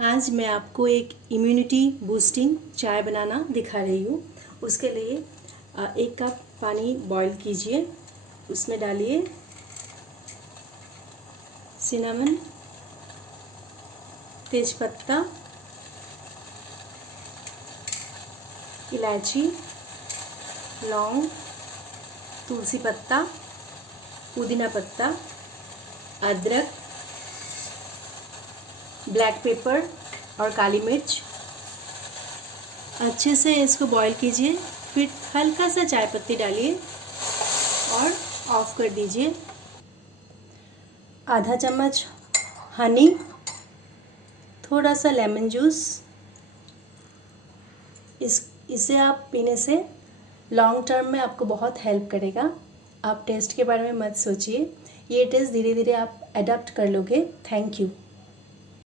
आज मैं आपको एक इम्यूनिटी बूस्टिंग चाय बनाना दिखा रही हूँ। उसके लिए 1 कप पानी बॉईल कीजिए, उसमें डालिए सिनेमन, तेज़पत्ता, इलायची, लौंग, तुलसी पत्ता, पुदीना पत्ता, अदरक, ब्लैक पेपर और काली मिर्च। अच्छे से इसको बॉईल कीजिए, फिर हल्का सा चाय पत्ती डालिए और ऑफ कर दीजिए। आधा चम्मच हनी, थोड़ा सा लेमन जूस। इसे आप पीने से लॉन्ग टर्म में आपको बहुत हेल्प करेगा। आप टेस्ट के बारे में मत सोचिए, ये टेस्ट धीरे धीरे आप अडॉप्ट कर लोगे। Thank you.